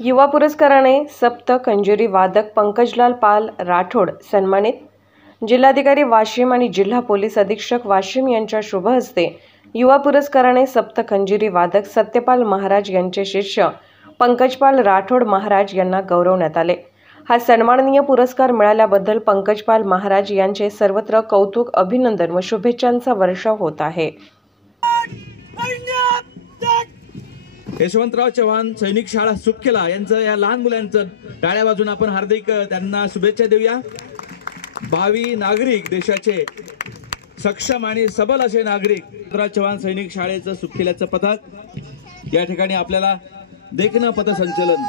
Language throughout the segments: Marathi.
युवा पुरस्काराने सप्त कंजरी वादक पंकजलाल पाल राठोड सन्मानित। जिल्हाधिकारी वाशिम आणि जिल्हा पोलीस अधीक्षक वाशिम यांच्या शुभ हस्ते युवा पुरस्काराने सप्त कंजरी वादक सत्यपाल महाराज यांचे शिष्य पंकजपाल राठोड महाराज यांना गौरवण्यात आले। हा सन्माननीय पुरस्कार मिळाल्याबद्दल पंकजपाल महाराज यांचे सर्वत्र कौतुक, अभिनंदन व शुभेच्छांचा वर्षाव होत आहे। यशवंतराव चव्हाण सैनिक शाळा सुखेला यांचं या लहान मुलांचं टाळ्या वाजून आपण हार्दिक त्यांना शुभेच्छा देऊया। भावी नागरिक, देशाचे सक्षम आणि सबल असे नागरिक यशवंतराव चव्हाण सैनिक शाळेचं सुखेल्याचं पथक या ठिकाणी आपल्याला देखणं पथसंचलन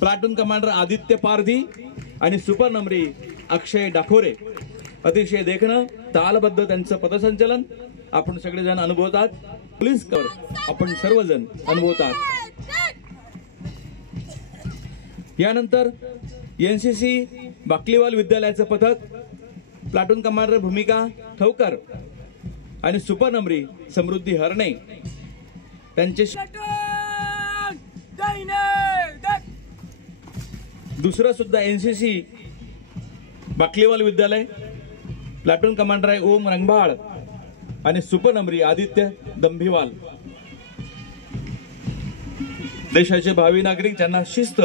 प्लाटून कमांडर आदित्य पारधी आणि सुपर नंबरी अक्षय डाकोरे अतिशय देखणं तालबद्ध त्यांचं पथसंचलन आपण सगळेजण अनुभवतात। पोलीस कर आपण सर्वजण अनुभवतात। यानंतर एनसीसी बाकलीवाल विद्यालयाचं पथक प्लाटून कमांडर भूमिका ठवकर आणि सुपर नंबरी समृद्धी हरणे त्यांचे दुसरं सुद्धा एनसीसी बाकलीवाल विद्यालय प्लाटून कमांडर आहे ओम रंगभाळ आणि सुपर नंबरी आदित्य दंभीवाल। देशाचे भावी नागरिक ज्यांना शिस्त